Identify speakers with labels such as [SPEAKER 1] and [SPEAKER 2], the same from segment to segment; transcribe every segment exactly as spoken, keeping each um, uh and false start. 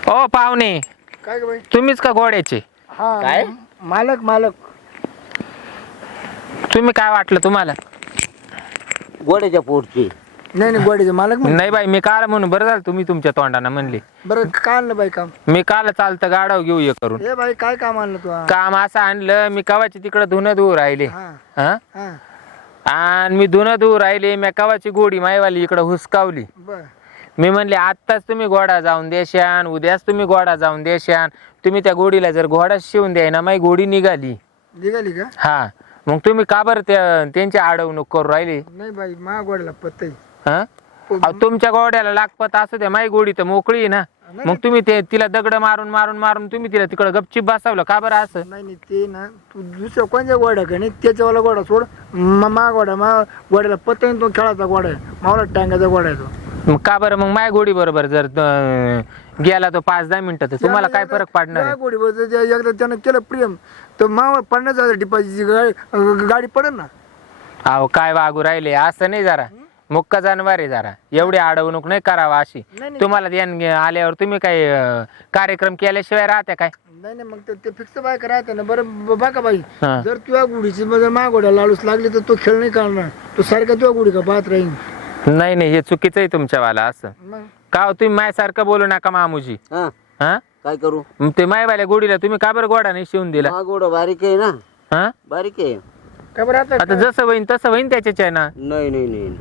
[SPEAKER 1] ओ पाहुणे,
[SPEAKER 2] काय ग बाई?
[SPEAKER 1] तुम्हीच का घोड्याचे?
[SPEAKER 2] हा
[SPEAKER 3] काय?
[SPEAKER 2] मालक मालक
[SPEAKER 1] तुम्ही काय वाटलं तुम्हाला?
[SPEAKER 3] गोड्याच्या पोटची.
[SPEAKER 2] नाही नाही गोडीचे मालक म्हण.
[SPEAKER 1] नाही बाई, मी काल म्हणून बरं झालं तुम्ही तुमच्या तोंडानं म्हणले.
[SPEAKER 2] बरं काय आणलं बाई काम?
[SPEAKER 1] मी काल चालतं गाडाव घेऊ ये करून.
[SPEAKER 2] ए बाई काय काम आणलं तू?
[SPEAKER 1] काम असं आणलं, मी कवाची तिकडं धुणं धुवू राहिले.
[SPEAKER 2] हा
[SPEAKER 1] हा
[SPEAKER 2] हा
[SPEAKER 1] आणि मी धुणं धुवू राहिले, मी कवाची गोडी मायवाली इकडं हुसकावली.
[SPEAKER 2] बर
[SPEAKER 1] मी म्हणले आत्ताच तुम्ही घोडा जाऊन देशान, उद्याच तुम्ही घोडा जाऊन देशान. तुम्ही त्या गोडीला जर घोडा शिवून द्याय ना, माझी गोडी निघाली.
[SPEAKER 2] निघाली का?
[SPEAKER 1] हा मग तुम्ही का बरं त्या त्यांची अडवणूक करू राहिले?
[SPEAKER 2] नाही बाई मा गोडीला पत्ता आहे.
[SPEAKER 1] हा अहो, तुमच्या गोड्याला लागपत असू द्या, माझी गोडी तर मोकळी आहे ना. मग तुम्ही ते तिला दगड मारून मारून मारून तुम्ही तिला तिकडं गपचिप बसवलं का बरं असं?
[SPEAKER 2] नाही नाही ते ना तू दुसऱ्या कोणत्या गोड्या का नाही त्याच्यावाला गोडा सोड. मा मा गोडा मा गोड्याला पत्ता आहे, तो खेळाचा गोडा आहे, मावला टांगाचा गोडा आहे तो.
[SPEAKER 1] मग का बरं मग माझ्या गोडी बरोबर जर अं, गेला तो पाच दहा मिनिटं तर तुम्हाला काय फरक पडणार आहे?
[SPEAKER 2] गोडी बद्दल एकदा त्यानं केलं प्रेम तर मावा पन्नास हजार डिपॉझिटची गाडी गाडी पडेल ना.
[SPEAKER 1] अहो काय वागू राहिले असं नाही, जरा मुक्का जानवर आहे, जरा एवढी अडवणूक नाही करावा अशी.
[SPEAKER 2] नाही, नाही.
[SPEAKER 1] तुम्हाला ध्यान आल्यावर तुम्ही काही अं, कार्यक्रम केल्याशिवाय राहत्या काय?
[SPEAKER 2] नाही नाही मग ते- ते फिक्स बाय राहते ना. बरं ब- बघा बाई,
[SPEAKER 1] हा.
[SPEAKER 2] जर तुझ्या गुढीची जर मा गोड्या लाडूस लागली तर तो खेळ नाही करणार. तो सारखा तुझ्या गुढी का पाहत राहील.
[SPEAKER 1] नाही नाही, हे चुकीचं आहे तुमच्यावाला असं.
[SPEAKER 2] मग
[SPEAKER 1] का हो, तुम्ही माझ्यासारखं बोलू नका मामूजी.
[SPEAKER 3] हा
[SPEAKER 1] हा
[SPEAKER 3] काय करू?
[SPEAKER 1] मग ते मायवाल्या गोडीला तुम्ही का बरं गोडा नाही शिवून दिला?
[SPEAKER 3] हा गोड बारीक आहे ना,
[SPEAKER 1] हा
[SPEAKER 3] बारीक आहे.
[SPEAKER 2] का बरं आता
[SPEAKER 1] आता जसं होईन तसं होईन त्याच्याच आहे ना.
[SPEAKER 3] नाही नाही नाही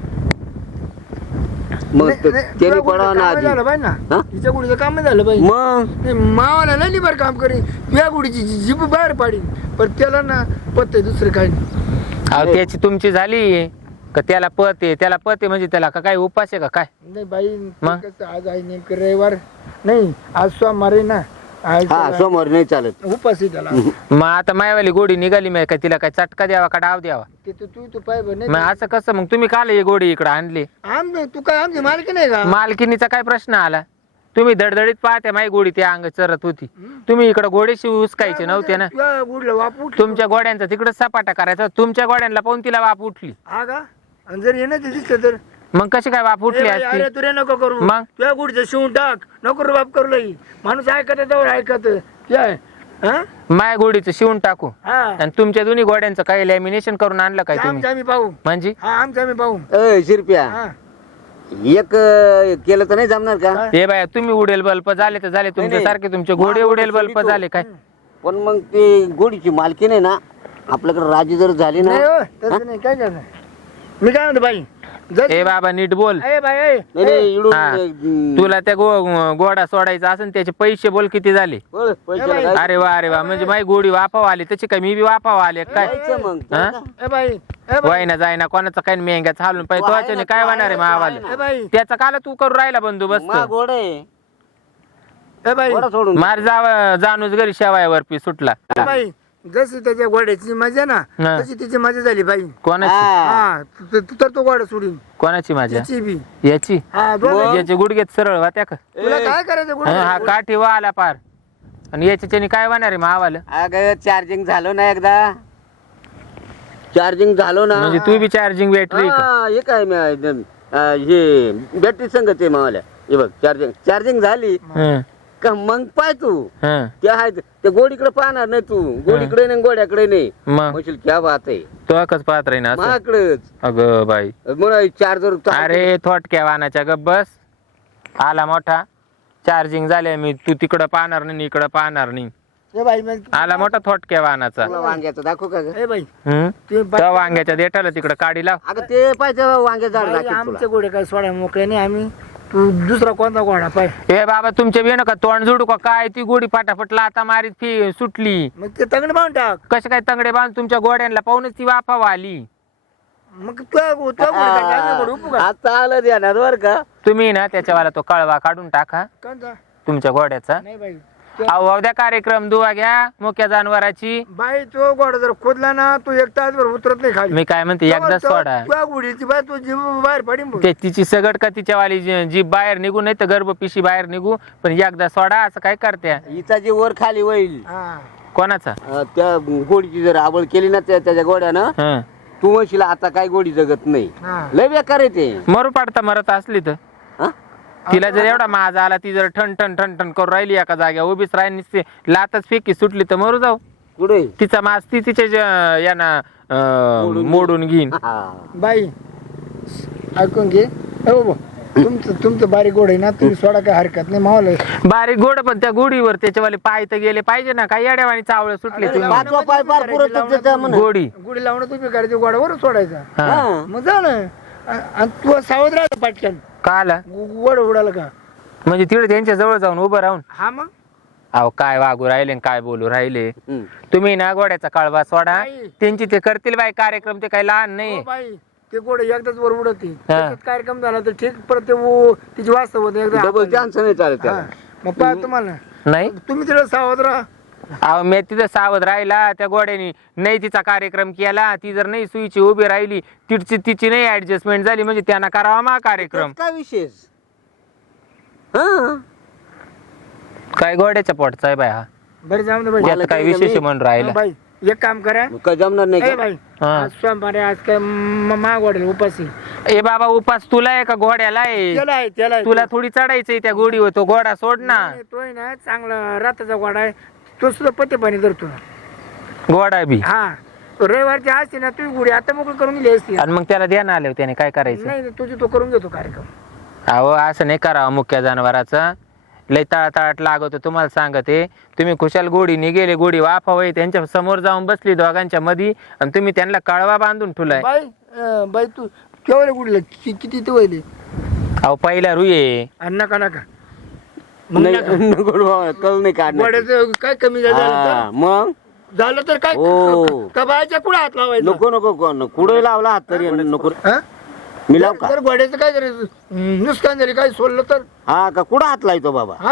[SPEAKER 3] मग
[SPEAKER 2] नाही,
[SPEAKER 3] ते-
[SPEAKER 2] नाही,
[SPEAKER 3] त्याने
[SPEAKER 2] तुझ्या
[SPEAKER 3] पडावं
[SPEAKER 2] गुढीचं
[SPEAKER 3] ना
[SPEAKER 2] काम
[SPEAKER 3] आधी.
[SPEAKER 2] झालं पाहिजे
[SPEAKER 3] हा?
[SPEAKER 2] ना. तिच्या गुढीचं काम झालं पाहिजे.
[SPEAKER 3] मग
[SPEAKER 2] ते मावाला नाही निभार काम करी तुझ्या गुढीची जी- जीभ बाहेर पाडी पण त्याला ना पत्ते दुसरं काही नाही.
[SPEAKER 1] अहो त्याची तुमची झाली का त्याला पत आहे? त्याला पत आहे म्हणजे त्याला का काय उपास आहे का काय?
[SPEAKER 2] नाही बाई
[SPEAKER 1] मग?
[SPEAKER 2] ते कसं आज आहे नेमकं रविवार नाही, आज सोमवार आहे ना. आज
[SPEAKER 3] हा
[SPEAKER 2] त्याला
[SPEAKER 3] समोर नाही चालत.
[SPEAKER 2] उपास आहे त्याला.
[SPEAKER 1] मग आता मायवाली गोडी निघाली माय का तिला काय चटका द्यावा का डाव द्यावा?
[SPEAKER 2] ते तू तू तू पाय बरं
[SPEAKER 1] मग
[SPEAKER 2] नाही
[SPEAKER 1] असं कसं? मग तुम्ही काल ही गोडी इकडे आणली?
[SPEAKER 2] आम तू काय आमची मालकी नाही का?
[SPEAKER 1] मालकीनीचा काय प्रश्न आला? तुम्ही दडदडीत पाहते माई गोडी त्या अंग चरत होती, तुम्ही इकडे गोडीशी उचकायचे नव्हते ना.
[SPEAKER 2] तुझ्या गुढीला वाप उठली.
[SPEAKER 1] तुमच्या गोड्यांचा तिकडे सपाटा करायचा, तुमच्या गोड्यांना पाहून तिला वाप उठली.
[SPEAKER 2] हा का? आणि जर येणं ते दिसलं तर
[SPEAKER 1] मग कशी काय वाप
[SPEAKER 2] ए
[SPEAKER 1] उठली
[SPEAKER 2] बाई, अरे
[SPEAKER 1] असती?
[SPEAKER 2] तू रे नको करू.
[SPEAKER 1] मग?
[SPEAKER 2] तुझ्या गुढीचं शिवून टाक, नको रे बाप करू लई. माणूस ऐकत जवळ ऐकत काय हा
[SPEAKER 1] माय गोडीचं शिवून टाकू
[SPEAKER 2] हा
[SPEAKER 1] आणि तुमच्या दोन्ही गोड्यांचं काही लॅमिनेशन करून आणलं काय तुम्ही?
[SPEAKER 2] आमचं आम्ही पाहू.
[SPEAKER 1] म्हणजे
[SPEAKER 2] हा आमचं आम्ही पाहू.
[SPEAKER 3] ए शिरप्या,
[SPEAKER 2] हा
[SPEAKER 3] एक अं, केलं तर नाही जमणार का?
[SPEAKER 2] काय?
[SPEAKER 1] हे बाया तुम्ही उडेल बल्ब झाले तर झाले, तुमच्या
[SPEAKER 3] नाही.
[SPEAKER 1] सारखे तुमचे घोडे
[SPEAKER 3] मा-
[SPEAKER 1] उडेल बल्ब
[SPEAKER 3] सोडितो.
[SPEAKER 1] झाले काय?
[SPEAKER 3] पण मग ते गोडीची मालकी नाही ना आपल्याकडे, राजी जर झाली ना.
[SPEAKER 2] नाही हो, तसं नाही काय करणार. मी काय म्हणतो बाई जर
[SPEAKER 1] ए बाबा नीट बोल.
[SPEAKER 2] ए बाई ए,
[SPEAKER 3] नाही नाही इडून
[SPEAKER 1] हा.
[SPEAKER 3] अं,
[SPEAKER 1] तुला त्या गो- गोडा सोडायचा असेल त्याचे पैसे बोल किती झाले?
[SPEAKER 3] बोल, पैशाला
[SPEAKER 2] बाई.
[SPEAKER 3] काय
[SPEAKER 1] अरे वा अरे वा, म्हणजे माझी गोडी वापावा आली तशी काय मी बी वापावा आले काय?
[SPEAKER 3] जायचं मग
[SPEAKER 1] हा?
[SPEAKER 2] ए बाई ए बाई
[SPEAKER 1] वाय ना जाय ना कोणाचं काय मेंग्याचं हालून पाहिजे
[SPEAKER 3] तो आहे
[SPEAKER 1] तो
[SPEAKER 3] ना,
[SPEAKER 1] काय
[SPEAKER 3] तो
[SPEAKER 1] होणार आहे
[SPEAKER 3] आहे
[SPEAKER 1] मावाला?
[SPEAKER 3] ना.
[SPEAKER 2] ए बाई
[SPEAKER 1] त्याचा काल तू करू राहिला बंदोबस्त.
[SPEAKER 3] मा गोड आहे,
[SPEAKER 2] ए बाई
[SPEAKER 3] गोडा सोडून
[SPEAKER 1] मार जाव जानूच घरी शेवायवर पी सुटला.
[SPEAKER 2] ए बाई जशी त्याच्या घोड्याची मजा ना
[SPEAKER 1] हा.
[SPEAKER 2] तशी तिची मजा झाली बाई.
[SPEAKER 1] कोणाची?
[SPEAKER 3] हा.
[SPEAKER 2] हा तू तू तर तो घोडा सोडून
[SPEAKER 1] कोणाची माझ्या?
[SPEAKER 2] तिची बी.
[SPEAKER 1] याची?
[SPEAKER 2] हा दोन
[SPEAKER 1] याचे गुडघेत सरळ होत्या का?
[SPEAKER 2] तुला काय करायचं
[SPEAKER 1] हा हा,
[SPEAKER 2] घोड्याला?
[SPEAKER 1] काठी वा आला पार. आणि याच्याच्याने काय होणार आहे मावाला?
[SPEAKER 3] अगं चार्जिंग झालो ना एकदा, चार्जिंग झालो ना.
[SPEAKER 1] म्हणजे तू बी चार्जिंग बॅटरी का?
[SPEAKER 3] हा, हे काय मी, अं, हे बॅटरी संगत आहे मावाल्या. हे बघ चार्जिंग चार्जिंग झाली
[SPEAKER 1] हं,
[SPEAKER 3] का मग पाय तू
[SPEAKER 1] हं.
[SPEAKER 3] ते आहे ते गोडीकडे पाहणार नाही तू, गोडीकडे नाही गोड्याकडे नाही.
[SPEAKER 1] मग
[SPEAKER 3] म्हणशील क्या बात आहे,
[SPEAKER 1] तो एकच पाहत राही ना असं?
[SPEAKER 3] माझ्याकडेच.
[SPEAKER 1] अगं बाई,
[SPEAKER 3] म्हणून चार्जर
[SPEAKER 1] अरे थोटक्या वाहनाच्या गब्बस आला मोठा चार्जिंग झाले, मी तू तिकडं पाहणार नाही इकडं पाहणार नाही.
[SPEAKER 2] ए बाई मग
[SPEAKER 1] आला मोठा थोटक्या वाहनाचा.
[SPEAKER 3] वांग्याचं दाखव का ग?
[SPEAKER 2] ए बाई
[SPEAKER 1] हम्म
[SPEAKER 2] तुम्ही
[SPEAKER 1] त्या वांग्याच्या देठाला तिकडं काढी लाव.
[SPEAKER 3] अगं ते पाहिजे वांग्या झाड
[SPEAKER 2] बाई,
[SPEAKER 3] दाखव
[SPEAKER 2] आमचे
[SPEAKER 3] तुला.
[SPEAKER 2] घोडे काय सोडा मोकळे नाही आम्ही. तू दुसरा कोणता घोडा पाय
[SPEAKER 1] ए बाबा तुमच्या बी का तोंड जोडू का काय? ती गोडी फाटाफट लाता मारीत फी सुटली.
[SPEAKER 2] मग ते तंगड बांधून टाक.
[SPEAKER 1] कसे काय तंगडे बांध तुमच्या गोड्यांना पाहूनच ती वाफावा आली.
[SPEAKER 2] मग तुझ्या तुझ्या घोडे काय आम्ही घोडे उपू का?
[SPEAKER 3] आता आलं ध्यानात बर का.
[SPEAKER 1] तुम्ही ना त्याच्यावाला तो कळवा काढून टाका
[SPEAKER 2] कोणता?
[SPEAKER 1] तुमच्या गोड्याचा.
[SPEAKER 2] नाही बाई
[SPEAKER 1] अहो द्या कार्यक्रम दुवा घ्या मुक्या जनावराची.
[SPEAKER 2] बाई तो घोडा जर खोदला ना तू एक तासभर उतरत नाही खाली.
[SPEAKER 1] मी काय म्हणते एकदा सोडा.
[SPEAKER 2] तुझ्या घोडीची बाई तू जीव बाहेर पडीन बघ.
[SPEAKER 1] ते तिची सगड का तिच्यावाली जी जी बाहेर निघू नाही तर गर्भपिशी बाहेर निघू, पण एकदा सोडा. असं काय करत्या?
[SPEAKER 3] हिचा जी वर खाली होईल
[SPEAKER 2] हा
[SPEAKER 1] कोणाचा?
[SPEAKER 3] अं, त्या गोडीची जर आवड केली ना त्या त्याच्या गोड्यानं,
[SPEAKER 1] हं.
[SPEAKER 3] तू म्हणशील आता काय गोडी जगत नाही.
[SPEAKER 2] हा
[SPEAKER 3] लय बेकार आहे ते.
[SPEAKER 1] मरू पाडता मरत असली तर
[SPEAKER 3] हा?
[SPEAKER 1] तिला जर एवढा माझा आला ती जर ठण ठण ठण ठण करून राहिली एका जाग्या उभीच राहिली नुसती लातच फेकी सुटली तर मरू जाऊ.
[SPEAKER 3] कुठे
[SPEAKER 1] तिचा मास ती तिच्या ज- याना अं, मोडून घेईन.
[SPEAKER 2] बाई ऐकून घे हो बा. तुमचं तुमचं बारीक गोड आहे ना तुम्ही सोडा काय हरकत नाही मावलं.
[SPEAKER 1] बारीक गोड पण त्या गोडीवर त्याच्यावाले पाय तर गेले पाहिजे ना काही येड्यावानी चावळ सुटले तुम्ही.
[SPEAKER 3] पाचवा पाय पार पुरत त्याचा म्हणा.
[SPEAKER 1] गोडी
[SPEAKER 2] गुढी लावणं तुम्ही करायची गोडावर सोडायचा
[SPEAKER 1] हा.
[SPEAKER 2] मग जा ना. आ- आणि तू सावध राहिला पाटक्यान
[SPEAKER 1] का आला
[SPEAKER 2] गोड उडाला का
[SPEAKER 1] म्हणजे तिकडे त्यांच्या जवळ जाऊन उभं राहून
[SPEAKER 2] हा मग
[SPEAKER 1] अहो काय वागू राहिले आणि काय बोलू राहिले.
[SPEAKER 3] हम्म.
[SPEAKER 1] तुम्ही ना गोड्याचा कळवा सोडा
[SPEAKER 2] नाही.
[SPEAKER 1] त्यांची ते करतील बाई कार्यक्रम ते काही लहान नाही.
[SPEAKER 2] हो बाई ते गोड एकदाच वर उडते त्याच्यात कार्यक्रम झाला तर ठीक परत ते उ- तिची वास्तव होते एकदा
[SPEAKER 3] डबल
[SPEAKER 2] हाताने.
[SPEAKER 3] चान्स नाही चालत
[SPEAKER 2] हा.
[SPEAKER 3] त्याला.
[SPEAKER 2] मग पहा तुम्हाला
[SPEAKER 1] नाही
[SPEAKER 2] तुम्ही तिला सावध राहा.
[SPEAKER 1] अहो मी तिथं सावध राहिला त्या गोड्यानी नाही तिचा कार्यक्रम केला ती जर नाही सुईची उभी राहिली तिची तिची नाही ऍडजस्टमेंट झाली म्हणजे त्यांना करावा मा कार्यक्रम.
[SPEAKER 3] त्यात काय विशेष हा
[SPEAKER 1] काय गोड्याच्या पोटचा आहे बाई हा
[SPEAKER 2] बरं जाऊ दे बाई.
[SPEAKER 1] त्यात काय विशेष म्हणून राहिला.
[SPEAKER 2] बाई एक काम करा
[SPEAKER 3] मग काय जमणार नाही
[SPEAKER 2] ए
[SPEAKER 3] का
[SPEAKER 2] बाई
[SPEAKER 1] हा.
[SPEAKER 2] आज सोमवारी आज काय माग वाढेल उपासी
[SPEAKER 1] ए बाबा उपास तुला आहे का घोड्याला आहे
[SPEAKER 2] त्याला आहे त्याला आहे.
[SPEAKER 1] तुला थोडी चढायचंय त्या गोडीवर तो घोडा सोड ना.
[SPEAKER 2] नाही, तो आहे ना चांगला राताचा गोडा आहे तो सुद्धा पते पाणी धरतो ना.
[SPEAKER 1] घोडा बी
[SPEAKER 2] हा रविवारची असते ना तुम्ही गुढी आता मोकळी करून दिली असती.
[SPEAKER 1] आणि मग त्याला ध्यान आले त्याने काय करायचं.
[SPEAKER 2] नाही नाही, तुझी तो करून घेतो कार्यक्रम.
[SPEAKER 1] अहो असं नाही करावं मुख्य जनावराचा लय तळातळाट लागतो तुम्हाला सांगते. तुम्ही खुशाल गोडीने गेले गोडी वाफावय त्यांच्या समोर जाऊन बसली दोघांच्या मध्ये आणि तुम्ही त्यांना कळवा बांधून ठेवलाय.
[SPEAKER 2] बाई अं, बाई तू केवढ्या गुढीला कि- किती ते वहिले
[SPEAKER 1] अहो पहिला रुये
[SPEAKER 2] आणि नका नका मग
[SPEAKER 3] नाही
[SPEAKER 2] नका.
[SPEAKER 3] नको बाबा, कळ नाही काढणार
[SPEAKER 2] गोड्याचं काय कमी झालं
[SPEAKER 3] हा,
[SPEAKER 2] तर?
[SPEAKER 3] मग
[SPEAKER 2] झालं तर काय
[SPEAKER 3] हो.
[SPEAKER 2] का बायच्या कुठं हात लावायचा
[SPEAKER 3] नको नको कोण कुठे लावला हात तरी नको
[SPEAKER 2] हा?
[SPEAKER 3] मी लाव का
[SPEAKER 2] जर घोड्याचं काय तरी हं, नुकसान झाली काय सोडलं तर
[SPEAKER 3] हा का कुठं हात लावतो बाबा
[SPEAKER 2] हा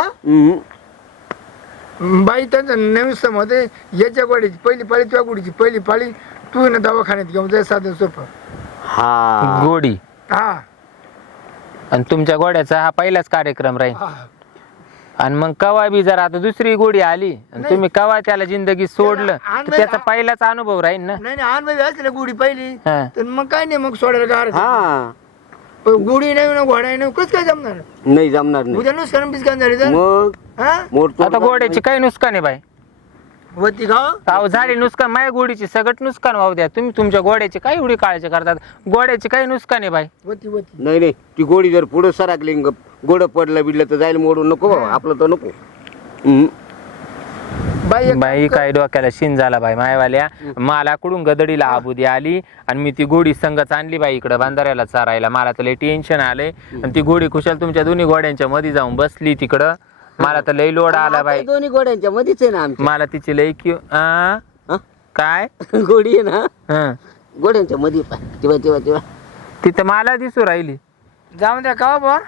[SPEAKER 3] हम्म.
[SPEAKER 2] बाई त्यांचा नवीन समज याच्या गोड्याची पहिली पाळी तुझ्या गुडीची पहिली पाळी तू ना दवाखान्यात घेऊन जाय साधन सोपं.
[SPEAKER 3] हा
[SPEAKER 1] गोडी
[SPEAKER 2] हा
[SPEAKER 1] आणि तुमच्या घोड्याचा हा पहिलाच कार्यक्रम राहील.
[SPEAKER 2] हा.
[SPEAKER 1] आणि मग कवा बी जर आता दुसरी गोडी आली आणि
[SPEAKER 2] नाही.
[SPEAKER 1] तुम्ही कवा त्याला जिंदगी सोडलं
[SPEAKER 2] त्याला
[SPEAKER 1] तर त्याचा पहिलाच अनुभव राहील ना.
[SPEAKER 2] नाही नाही आण असली ना गुढी पहिली
[SPEAKER 1] हा.
[SPEAKER 2] तर मग काय नाही मग सोडायला गार
[SPEAKER 3] हा
[SPEAKER 2] गुढी नाही ना घोडा नाही कसं काय जमणार
[SPEAKER 3] नाही जमणार नाही
[SPEAKER 2] उद्या नुकसान बिस्कान झाली तर
[SPEAKER 3] मग
[SPEAKER 2] हा
[SPEAKER 3] मोड
[SPEAKER 1] आता गोड्याची काही नुकसान आहे बाई.
[SPEAKER 2] वती गाव
[SPEAKER 1] अहो झाली नुकसान माझ्या गोडीची सगळं नुकसान वाहू द्या तुम्ही तुमच्या गोड्याची काही एवढी काळजी करतात. गोड्याची काही नुकसान आहे बाई.
[SPEAKER 2] वती वती
[SPEAKER 3] नाही नाही ती गोडी जर पुढे सरकली न गोड पडलं बिडलं तर जायला मोडून नको बाबा आपलं तर नको हम्म.
[SPEAKER 2] बाई एक
[SPEAKER 1] बाई काय डोक्याला शिन झाला बाई मायवाल्या मला कुठून गदडीला आबुदी आली आणि मी ती गोडी संगच आणली बाई इकडे बांधाऱ्याला चारायला. मला तर लय टेन्शन आलंय आणि ती गोडी कुशाल तुमच्या दोन्ही गोड्यांच्या मध्ये जाऊन बसली तिकडं. मला तर लय लोड आला बाई.
[SPEAKER 3] आता दोन्ही गोड्यांच्या मध्येच आहे ना आमची
[SPEAKER 1] मला तिची लय क्यू आ
[SPEAKER 3] हा?
[SPEAKER 1] काय
[SPEAKER 3] गोडी आहे ना
[SPEAKER 1] हं.
[SPEAKER 3] गोड्यांच्या मध्ये पाय तेव्हा तेव्हा तेव्हा
[SPEAKER 1] तिथं मला दिसू राहिली.
[SPEAKER 2] जाऊन द्या का बा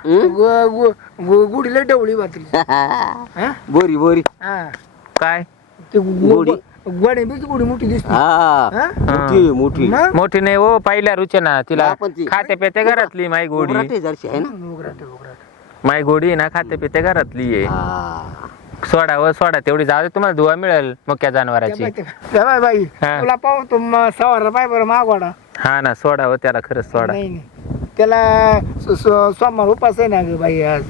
[SPEAKER 2] गुढीला डवळी वाचली हा
[SPEAKER 3] बोरी बोरी
[SPEAKER 2] हा
[SPEAKER 1] काय
[SPEAKER 2] ते
[SPEAKER 3] गुढी.
[SPEAKER 2] गोडे बी गुढी मोठी दिसते
[SPEAKER 3] हा
[SPEAKER 2] हा?
[SPEAKER 3] मोठी मोठी
[SPEAKER 2] मग?
[SPEAKER 1] मोठी नाही हो पहिल्या रुचना तिला
[SPEAKER 3] हा, पण ती-
[SPEAKER 1] खाते पिते घरातली माई गोडी.
[SPEAKER 3] उभराटे जरशी आहे ना
[SPEAKER 2] उघराटे, उघराटे.
[SPEAKER 1] माई गोडी ना खाते पिते घरातली आहे.
[SPEAKER 3] हा.
[SPEAKER 1] सोडा व सोडा तेवढी जाऊ दे तुम्हाला धुवा मिळेल मुख्या जनावराची.
[SPEAKER 2] त्या बाई- त्या बाई बाई
[SPEAKER 1] हा.
[SPEAKER 2] तुला पाहू तो म- सवारला पाय बरं मागवाडा
[SPEAKER 1] हा ना सोडा व त्याला खरंच सोडा.
[SPEAKER 2] नाही नाही त्याला स- स- सोमवार उपास आहे ना ग बाई आज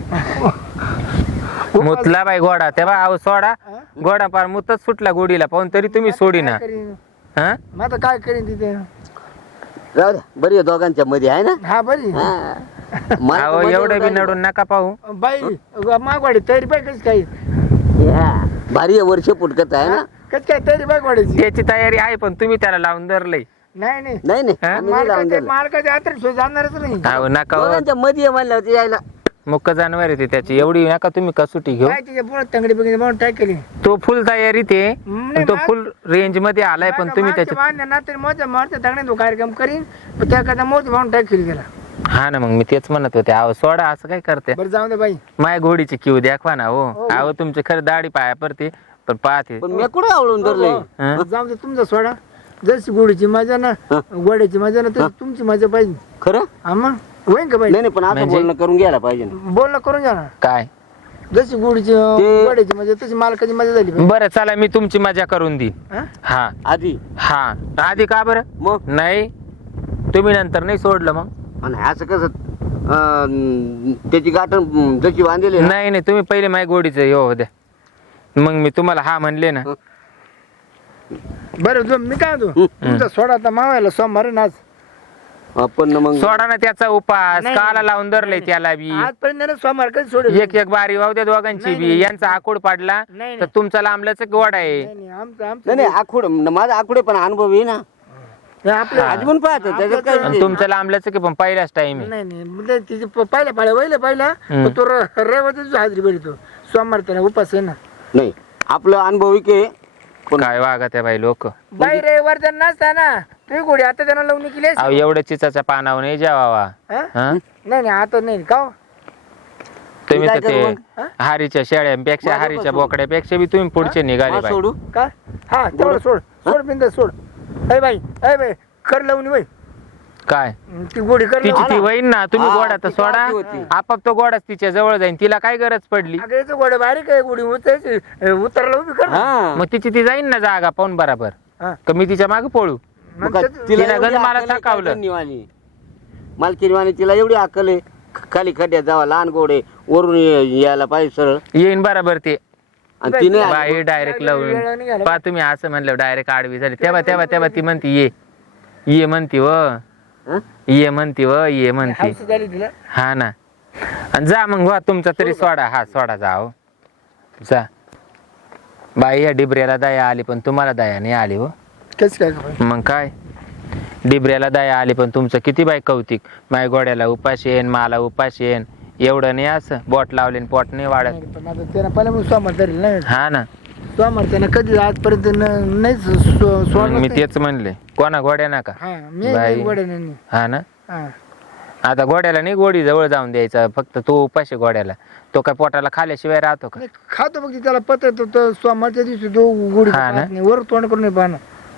[SPEAKER 2] उपास-
[SPEAKER 1] मुतला बाई घोडा तेव्हा अहो सोडा
[SPEAKER 2] हा?
[SPEAKER 1] घोडा पार मुतच सुटला गोडीला पाहून तरी तुम्ही सोडी ना.
[SPEAKER 2] काय करीन?
[SPEAKER 1] हा
[SPEAKER 2] मग आता काय करीन तिथे
[SPEAKER 3] जाऊ द्या बरी आहे दोघांच्या मध्ये आहे ना
[SPEAKER 2] हा बरी
[SPEAKER 3] हा. मला तर
[SPEAKER 1] अहो
[SPEAKER 3] मध्ये
[SPEAKER 1] एवढं बी
[SPEAKER 3] एवढं
[SPEAKER 1] नडून नका पाहू.
[SPEAKER 2] बाई मागवाडी तयारी पाय कशी काय
[SPEAKER 3] या. भारी आहे वर्ष फुटकत आहे ना
[SPEAKER 2] कशी काय तयारी पाय गोड्याची
[SPEAKER 1] त्याची तयारी आहे पण तुम्ही त्याला लावून धरलंय.
[SPEAKER 2] नाही नाही
[SPEAKER 3] नाही नाही
[SPEAKER 1] हा?
[SPEAKER 3] आम्ही नाही लावून
[SPEAKER 2] मालकाच्या
[SPEAKER 3] दिलं.
[SPEAKER 2] मालकाच्या आता जाणारच नाही
[SPEAKER 1] अहो नका हो.
[SPEAKER 3] दोघांच्या मध्ये आहे म्हणलं होतं यायला
[SPEAKER 1] मुक्क जानवर येते त्याची एवढी नका तुम्ही कसुटी घेऊ.
[SPEAKER 2] काय तिच्या पुढे तंगडी बिंगडी म्हणून टाक केली
[SPEAKER 1] तो फुल तयारी ते
[SPEAKER 2] नाही,
[SPEAKER 1] तो
[SPEAKER 2] मा-
[SPEAKER 1] फुल रेंज मध्ये आलाय पण तुम्ही त्याच्या
[SPEAKER 2] ना तरी मोठ्या मोठ्या तंगडे तो कार्यक्रम करीन पण त्या करता मोठं म्हणून टाक केली त्याला
[SPEAKER 1] हा ना मग मी तेच म्हणत होते अहो सोडा असं काय करते.
[SPEAKER 2] बरं जाऊ दे बाई
[SPEAKER 1] माय घोडीची किव दाखवा ना हो.
[SPEAKER 2] हो.
[SPEAKER 1] अहो तुमची खरं दाढी पाया पडते पण पाहते.
[SPEAKER 3] पण मी कुठं आवळून धरलंय
[SPEAKER 1] हं?
[SPEAKER 2] जाऊ दे तुमचा सोडा जशी गोडीची मजा ना
[SPEAKER 3] हा.
[SPEAKER 2] गोड्याची मजा ना तशी तुमची मजा पाहिजे
[SPEAKER 3] खरं
[SPEAKER 2] हा मग होईन का बाई
[SPEAKER 3] नाही नाही पण आता
[SPEAKER 1] म्हणजे?
[SPEAKER 3] बोलणं करून घ्यायला पाहिजे ना
[SPEAKER 2] बोलणं करून घ्या ना
[SPEAKER 1] काय
[SPEAKER 2] जशी गोडीची
[SPEAKER 3] ते-
[SPEAKER 2] गोड्याची मजा तशी मालकाची मजा झाली पाहिजे.
[SPEAKER 1] बरं चला मी तुमची मजा करून देईन.
[SPEAKER 2] हा?
[SPEAKER 1] हा
[SPEAKER 3] आधी
[SPEAKER 1] हा आधी का बरं
[SPEAKER 3] मग
[SPEAKER 1] नाही तुम्ही नंतर नाही सोडलं मग
[SPEAKER 3] आणि असं कसं अं, त्याची गाठण जशी बांधलेली ना,
[SPEAKER 1] नाही नाही तुम्ही पहिले माझ्या गोडीचं हे हो द्या मग मी तुम्हाला हा म्हणले ना.
[SPEAKER 2] बरं जो- मी काय म्हणतो तुमचा सोडा आता मावायला सोमवार आहे ना आज.
[SPEAKER 3] आपण मग
[SPEAKER 1] सोडा ना त्याचा उपास
[SPEAKER 2] नाही,
[SPEAKER 1] काला
[SPEAKER 2] नाही.
[SPEAKER 1] लावून धरलंय त्याला बी.
[SPEAKER 2] आजपर्यंत ना सोमवार कधी सोडेल
[SPEAKER 1] एक एक बारी वाहू द्या दोघांची
[SPEAKER 2] नाही,
[SPEAKER 1] बी.
[SPEAKER 2] नाही.
[SPEAKER 1] यांचा आकूड पाडला
[SPEAKER 2] नाही,
[SPEAKER 1] तर
[SPEAKER 2] नाही.
[SPEAKER 1] तुमचा लांबल्याच गोड आहे.
[SPEAKER 2] नाही, नाही, आमचं
[SPEAKER 3] नाही
[SPEAKER 2] आमचं
[SPEAKER 3] नाही आखुड माझा आखुडे पण अनुभव आहे ना,
[SPEAKER 2] हे आपलं
[SPEAKER 3] अजून पाहतो त्याच्यात काय
[SPEAKER 1] आणि
[SPEAKER 3] विषय.
[SPEAKER 1] तुमचं लांबल्याच की पण पहिलाच टाइम आहे.
[SPEAKER 2] नाही नाही म्हणजे तिचे प- पहिल्या पाळ्या वहिले पहिला
[SPEAKER 1] हम्म.
[SPEAKER 2] तो र- रविवारची तुझी हाजरी भरतो सोमवार त्याला उपास आहे ना
[SPEAKER 3] नाही आपलं अनुभव आहे की पण
[SPEAKER 1] काय वागा त्या बाई लोक.
[SPEAKER 2] बाई रविवार त्यांना नसता ना तुम्ही गोडी आता त्यांना लावून केली
[SPEAKER 1] अहो एवढं चिचाच्या पानावर नाही जेवावा.
[SPEAKER 2] हा?
[SPEAKER 1] हा
[SPEAKER 2] नाही नाही आता नाही का हो?
[SPEAKER 1] तुम्ही
[SPEAKER 3] काय
[SPEAKER 1] तर
[SPEAKER 3] करू
[SPEAKER 1] ते
[SPEAKER 3] मग?
[SPEAKER 1] हारीच्या शेळ्यांपेक्षा
[SPEAKER 3] माझं
[SPEAKER 1] हारीच्या
[SPEAKER 3] कसं?
[SPEAKER 1] बोकड्यापेक्षा बी तुम्ही पुढचे निघाले
[SPEAKER 3] हा,
[SPEAKER 1] बाई.
[SPEAKER 3] सोडू
[SPEAKER 2] का हा तेवढं सोड सोड बिंद सोड अय बाई अय बाई कर लावून बाई
[SPEAKER 1] काय
[SPEAKER 2] ती गोडी कर
[SPEAKER 1] तिची
[SPEAKER 2] लावून.
[SPEAKER 1] ती वहीन ना तुम्ही
[SPEAKER 3] हा,
[SPEAKER 1] गोडा तर
[SPEAKER 3] ती
[SPEAKER 1] सोडा
[SPEAKER 3] काळजी होती.
[SPEAKER 1] आपाप तो गोडाच तिच्या जवळ जाईन. तिला काय गरज पडली
[SPEAKER 2] अगं याचं गोड बारीक आहे गोडी उतरायची उतरला उभी कर ना.
[SPEAKER 3] हा
[SPEAKER 1] मग तिची ती जाईन ना जागा पाहून बराबर.
[SPEAKER 2] हा.
[SPEAKER 1] का मी तिच्या मागे पळू.
[SPEAKER 2] मग
[SPEAKER 3] मग
[SPEAKER 2] त्याचं-
[SPEAKER 3] तिला
[SPEAKER 1] तिला
[SPEAKER 3] एवढी
[SPEAKER 1] गंज मला
[SPEAKER 3] अक्कल आहे
[SPEAKER 1] थकावलं.
[SPEAKER 3] काय धन्यवानी. मालकीनवाणी तिला एवढी अक्कल आहे ख- खाली खड्ड्यात जावा लहान गोडे वरून ये- यायला पाहिजे सरळ
[SPEAKER 1] येईन बराबर ते
[SPEAKER 3] आणि तिने
[SPEAKER 1] बाई डायरेक्ट
[SPEAKER 2] वेळा
[SPEAKER 1] लावून
[SPEAKER 2] निघाला.
[SPEAKER 1] पा तुम्ही असं म्हणलं डायरेक्ट आडवी झाली तेव्हा तेव्हा तेव्हा ती म्हणती ये ये म्हणती व
[SPEAKER 3] हं?
[SPEAKER 1] ये म्हणती व ये म्हणती.
[SPEAKER 2] हाऊस झाली तिला
[SPEAKER 1] हा ना आणि जा मग वा तुमचा तरी सोडा हा सोडा जा हो जा. बाई या डिबऱ्याला दया आली पण तुम्हाला दया नाही आली हो.
[SPEAKER 2] कस काय गं बाई?
[SPEAKER 1] मग काय डिबऱ्याला दया आली पण तुमचं किती बाई कौतिक. माय गोड्याला उपास येईन मला उपास येईन एवढं नाही असं बोट लावले पोट नाही वाढत.
[SPEAKER 2] नाही, पण आता त्यानं पहिला मग सोमवार धरेल नाही
[SPEAKER 1] हा ना
[SPEAKER 2] सोमवार त्यानं कधी आजपर्यंत न- नाहीच सो-
[SPEAKER 1] मग
[SPEAKER 2] सोडलं
[SPEAKER 1] मी
[SPEAKER 2] नाही.
[SPEAKER 1] तेच म्हणले कोणा गोड्या नका.
[SPEAKER 2] हा मी
[SPEAKER 1] बाई.
[SPEAKER 2] गोड्या नाही
[SPEAKER 1] हा ना
[SPEAKER 2] हा
[SPEAKER 1] आता गोड्याला नाही गोडी जवळ जाऊन द्यायचा फक्त तो उपाशी गोड्याला तो काय पोटाला खाल्याशिवाय राहतो का.
[SPEAKER 2] नाही, खातो बघ त्याला पत येतो तर सोमवारच्या दिवशी तो गोडी
[SPEAKER 1] हा ना?
[SPEAKER 2] खात नाही. वर तोंड करून नाही पाहणं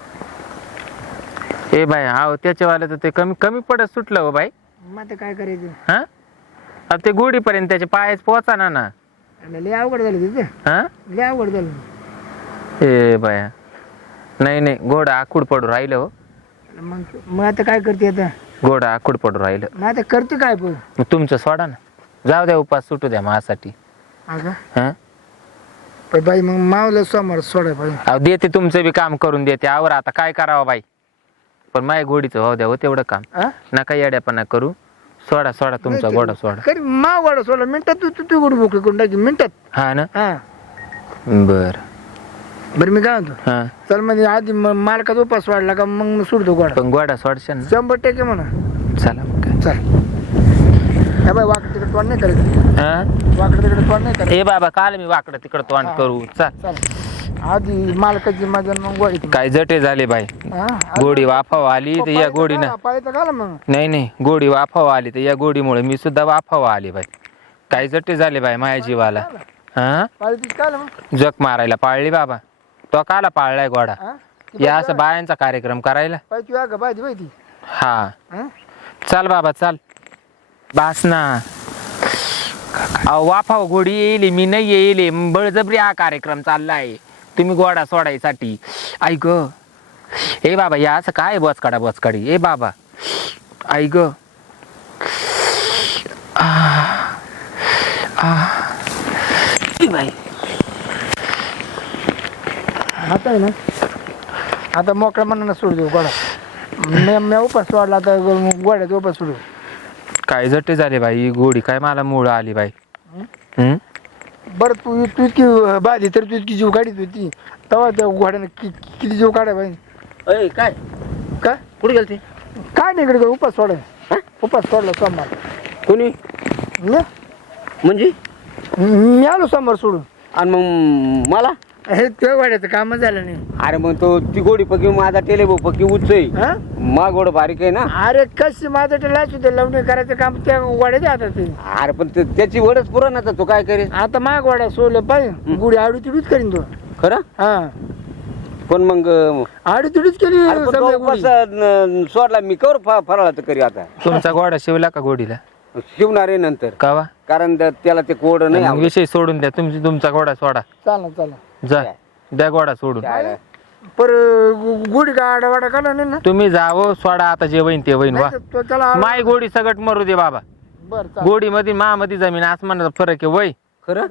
[SPEAKER 1] ए बाई हा त्याच्यावालं तर ते कमी कमी पडत सुटलं हो बाई.
[SPEAKER 2] मग आता काय करायचं
[SPEAKER 1] हा आता ते गोडीपर्यंत त्याचे पायच पोचा ना ना.
[SPEAKER 2] आणि लय अवघड झालं तिथे
[SPEAKER 1] हा
[SPEAKER 2] लय अवघड झालं
[SPEAKER 1] ए बाया नाही नाही घोडा आखूड पडू राहिलं हो.
[SPEAKER 2] मग मग आता काय करते आता
[SPEAKER 1] घोडा आखूड पडू राहिलं.
[SPEAKER 2] मग आता करते काय पण
[SPEAKER 1] मग तुमचं सोडा ना जाऊ द्या उपास सुटू द्या माझ्यासाठी.
[SPEAKER 2] अगं
[SPEAKER 1] हा
[SPEAKER 2] पण बाई मग मावलं सोमवार सोडाय पाहिजे
[SPEAKER 1] अहो देते तुमचं बी काम करून देते आवर आता काय करावं बाई. पण माझ्या गोडीचं हो द्या हो तेवढं काम
[SPEAKER 2] हा?
[SPEAKER 1] नका येड्यापणा करू. सोडा सोडा तुमचा
[SPEAKER 2] नाही,
[SPEAKER 1] गोडा सोडा.
[SPEAKER 2] कधी माव गोडा सोडला मिनिटात तू तू तू गोडी मोकळी करून टाकी मिनिटात
[SPEAKER 1] हा ना
[SPEAKER 2] हा
[SPEAKER 1] बर
[SPEAKER 2] बरं मी काय म्हणतो
[SPEAKER 1] हा
[SPEAKER 2] चल म्हणजे आधी म- मालकाचा उपास वाढला का मग मी सोडतो गोडा
[SPEAKER 1] पण गोडा सोडशाल ना.
[SPEAKER 2] शंभर टक्के म्हणा
[SPEAKER 1] चला मग काय.
[SPEAKER 2] चल हे बाई वाकड तिकडे तोंड नाही करायचं
[SPEAKER 1] हा
[SPEAKER 2] वाकड तिकडे तोंड नाही करायचं
[SPEAKER 1] ए बाबा काल मी वाकडं तिकडं तोंड करू चल.
[SPEAKER 2] चल आधी मालकाची मजा मग गोडी
[SPEAKER 1] काय जटे झाले बाई.
[SPEAKER 2] हा?
[SPEAKER 1] गोडी वाफाव आली तर या गोडीनं
[SPEAKER 2] पाळीचं घाला मग
[SPEAKER 1] नाही नाही गोडी वाफाव आली तर या गोडीमुळे मी सुद्धा वाफाव आली बाई. काय जटे झाले बाई माझ्या जीवाला. हा
[SPEAKER 2] पाळीचं काय मग
[SPEAKER 1] जग मारायला पाळली बाबा. तो काला पाळलाय गोडा
[SPEAKER 2] हा?
[SPEAKER 1] या असं बायांचा कार्यक्रम करायला.
[SPEAKER 2] पाय तू या का बाय ती बाई ती
[SPEAKER 1] हा
[SPEAKER 2] हा?
[SPEAKER 1] चाल बाबा चाल बास ना. अहो वाफाव गोडी येईल मी नाही येईल बळजबरी हा कार्यक्रम चाललाय तुम्ही गोडा सोडायसाठी. ऐक ए बाबा या असं काय बचकाडा बचकाडी ए बाबा ऐक बाई
[SPEAKER 2] आता आहे ना आता मोकळ्या मनानं सोड देऊ गोडा मी मी उपास सोडला आता गोड्याचा उपास सोडू
[SPEAKER 1] काय जटे झाले बाई गोडी काय मला मूळ आली बाई. हम्म
[SPEAKER 2] बरं तू तू इतकी बाधी तर तू इतकी जीव काढीत होती तेव्हा त्या घोड्यानं कि- किती जीव काढाय बाई
[SPEAKER 3] अय काय
[SPEAKER 2] काय
[SPEAKER 3] कुठे गेलते
[SPEAKER 2] काय नाही इकडे उपास सोडाय उपास सोडला सोमवार
[SPEAKER 3] कोणी
[SPEAKER 2] मी-
[SPEAKER 3] म्हणजे
[SPEAKER 2] मी आलो सोमवार सोडून
[SPEAKER 3] आणि मग मला
[SPEAKER 2] हे ते वाड्याचं काम झालं नाही
[SPEAKER 3] अरे मग तो ती गोडी पकी माझा टेले भाऊ पकी उच्च आहे
[SPEAKER 2] हा
[SPEAKER 3] मा गोड बारीक आहे ना.
[SPEAKER 2] अरे कशी माझं ते लाच होते लवणी करायचं काम त्या वाड्याच्या हातात आहे.
[SPEAKER 3] अरे पण ते- त्याची वडच पुरण आता तो काय करेल
[SPEAKER 2] आता माग वाड्या सोडलं पाहिजे गुढी आडू तिडूच करीन तो
[SPEAKER 3] खरं.
[SPEAKER 2] हा
[SPEAKER 3] पण मग
[SPEAKER 2] आडू तिडूच केली
[SPEAKER 3] अरे पण तो
[SPEAKER 2] समजा
[SPEAKER 3] उपास,
[SPEAKER 2] गुढी.
[SPEAKER 3] न- सोडला मी कवर फ- फराळा तर करी आता
[SPEAKER 1] तुमचा गोडा शिवला का गोडीला
[SPEAKER 3] शिवणार आहे नंतर
[SPEAKER 1] कावा
[SPEAKER 3] कारण त्या- त्याला ते कोड नाही
[SPEAKER 1] मग
[SPEAKER 3] आवडत.
[SPEAKER 1] विषय सोडून द्या तुमची तुमचा गोडा सोडा
[SPEAKER 2] चालेल चालेल
[SPEAKER 1] जा द्या गोडा सोडून.
[SPEAKER 3] काय?
[SPEAKER 2] पर गु- गुढी का आडा वाडा काढला नाही ना
[SPEAKER 1] तुम्ही जावं सोडा आता जे वहीन ते वहीन वा
[SPEAKER 2] नाही तर तो त्याला आडा-
[SPEAKER 1] माय गोडी सगट मरू दे बाबा.
[SPEAKER 2] बर चाल.
[SPEAKER 1] गोडी मध्ये मामध्ये जमीन आसमानाचा फरक आहे वय.
[SPEAKER 3] खरं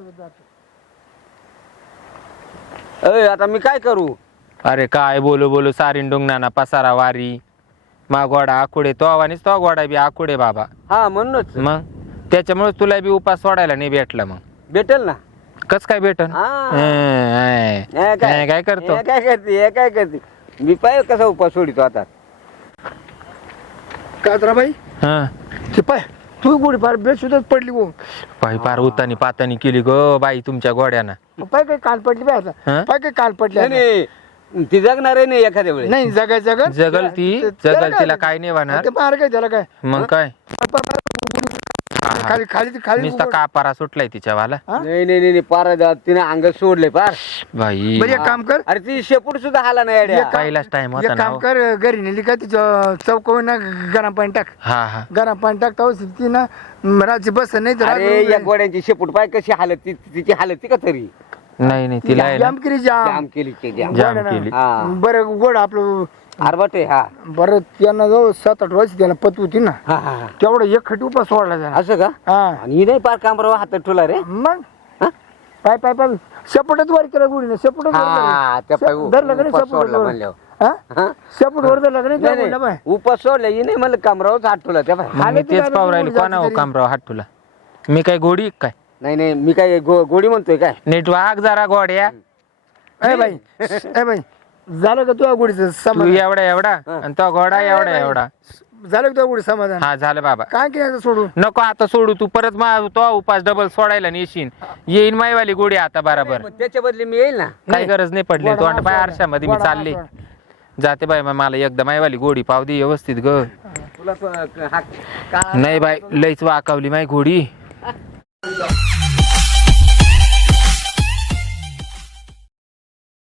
[SPEAKER 3] अय आता मी काय करू?
[SPEAKER 1] अरे काय बोलू बोलू सारीन डोंगणाना पसारा वारी मा गोडा आकुडे तो आवानीच तो गोडा बी आकुडे बाबा.
[SPEAKER 3] हा म्हणूनच
[SPEAKER 1] मग त्याच्यामुळे तुला बी उपास सोडायला नाही भेटला. मग
[SPEAKER 3] भेटेल ना.
[SPEAKER 1] कस काय भेटन?
[SPEAKER 3] हा.
[SPEAKER 1] हे,
[SPEAKER 3] हे
[SPEAKER 1] हे, काय करतो?
[SPEAKER 3] हे काय करते हे काय करते मी पाय कसा उपास सोडितो आता.
[SPEAKER 2] कात्राबाई
[SPEAKER 1] हा
[SPEAKER 2] ते पाय तू गोडी फार बेसुद्धच पडली गो.
[SPEAKER 1] बाई पार उतानी पातानी केली ग बाई तुमच्या गोड्यानं.
[SPEAKER 2] पाय काही काल पडली पाय आता
[SPEAKER 1] हा?
[SPEAKER 2] पाय काही काल पडली
[SPEAKER 3] नाही,
[SPEAKER 2] आता.
[SPEAKER 3] नाही ती जगणार आहे नाही एखाद्या वेळेस.
[SPEAKER 2] नाही जगाय जगल
[SPEAKER 1] जगल ती जगल तिला काय नाही होणार.
[SPEAKER 2] ते बाहेर काय त्याला काय
[SPEAKER 1] मग काय
[SPEAKER 2] खाली खाली खाली
[SPEAKER 1] नुसता कापारा सुटलाय तिच्या वाला.
[SPEAKER 2] हा?
[SPEAKER 3] नाही नाही नाही पार तिने अंग सोडले पार.
[SPEAKER 1] बाई
[SPEAKER 2] बरं एक काम कर
[SPEAKER 3] अरे ती शेपूट सुद्धा हाला नाही अड्या.
[SPEAKER 2] एक काम-
[SPEAKER 1] पहिलाच टाइम
[SPEAKER 2] एक
[SPEAKER 1] होता ना
[SPEAKER 2] काम
[SPEAKER 1] हो.
[SPEAKER 2] कर घरी नेली का तिचं चौकवून ना गरम पाणी टाक.
[SPEAKER 1] हा हा
[SPEAKER 2] गरम पाणी टाक तो ती ना रात्री बस नाही तर
[SPEAKER 3] अरे या
[SPEAKER 2] रात्री-
[SPEAKER 3] गोड्यांची शेपूट पाय कशी हालत ती तिची हालत ती का तरी
[SPEAKER 1] नाही नाही तिला आहे ना
[SPEAKER 2] जाम केली जाम
[SPEAKER 3] जाम केली ते जाम.
[SPEAKER 1] जाम
[SPEAKER 2] गोड ना.
[SPEAKER 1] केली.
[SPEAKER 3] हा
[SPEAKER 2] बरं गोड आपलं
[SPEAKER 3] आरबट आहे हा.
[SPEAKER 2] बरं त्यांना जाऊ सात आठ वर्ष त्याला पत होती ना
[SPEAKER 3] हा, हा, हा.
[SPEAKER 2] तेवढं एक खटी उपास सोडला त्याला.
[SPEAKER 3] असं का?
[SPEAKER 2] हा
[SPEAKER 3] आणि ही नाही पार कामरावर हातात ठेवला रे.
[SPEAKER 2] मग
[SPEAKER 3] हा?
[SPEAKER 2] पाय पाय पाय शेपटच वर केला गुढीने शेपटच
[SPEAKER 3] हा त्या पाय
[SPEAKER 2] वर धरलं का नाही
[SPEAKER 3] उपास
[SPEAKER 2] शेपूट
[SPEAKER 3] सोडला
[SPEAKER 2] वर?
[SPEAKER 3] म्हणल्यावर.
[SPEAKER 2] हा?
[SPEAKER 3] हा?
[SPEAKER 2] शेपूट वर धरलं का नाही त्या
[SPEAKER 3] नाही,
[SPEAKER 2] गुढीला
[SPEAKER 3] नाही.
[SPEAKER 2] पाय?
[SPEAKER 3] उपास सोडला ही नाही म्हणलं कामरावर हात ठेवला त्या पाय.
[SPEAKER 1] मग मी
[SPEAKER 2] हालत
[SPEAKER 1] तेच
[SPEAKER 2] नाही
[SPEAKER 1] पाहू राहिली
[SPEAKER 2] जास्त
[SPEAKER 1] कोणा
[SPEAKER 2] तरी.
[SPEAKER 1] कामराव हात तुला. मी काय गोडी आहे काय?
[SPEAKER 3] नाही नाही मी काय गो- गोडी म्हणतोय काय?
[SPEAKER 1] नीट वाग जरा गोड्या.
[SPEAKER 2] ए बाई ए बाई झालं का तुझ्या गुढीचं
[SPEAKER 1] तू
[SPEAKER 2] समाधान
[SPEAKER 1] एवढा एवढा आणि तो घोडा एवढा एवढा.
[SPEAKER 2] झालं का तुझ्या गुढी समाधान
[SPEAKER 1] हा झालं बाबा.
[SPEAKER 2] काय केलं सोडून
[SPEAKER 1] नको आता सोडू तू परत मा- तो उपास डबल सोडायला नेशीन येईन माईवाली गोडी आता बरोबर.
[SPEAKER 3] मग त्याच्या बदली मी येईल ना.
[SPEAKER 1] काही गरज नाही पडली.
[SPEAKER 2] गोडा
[SPEAKER 1] तोंड पाय
[SPEAKER 2] मार,
[SPEAKER 1] आरशामध्ये मी
[SPEAKER 2] गोडा
[SPEAKER 1] चालले
[SPEAKER 2] मार.
[SPEAKER 1] जाते बाई मग मला एकदा माईवाली गोडी पाव दे व्यवस्थित ग.
[SPEAKER 3] तुला प- हा- का-
[SPEAKER 1] नाही बाई लईच वाकावली माई घोडी.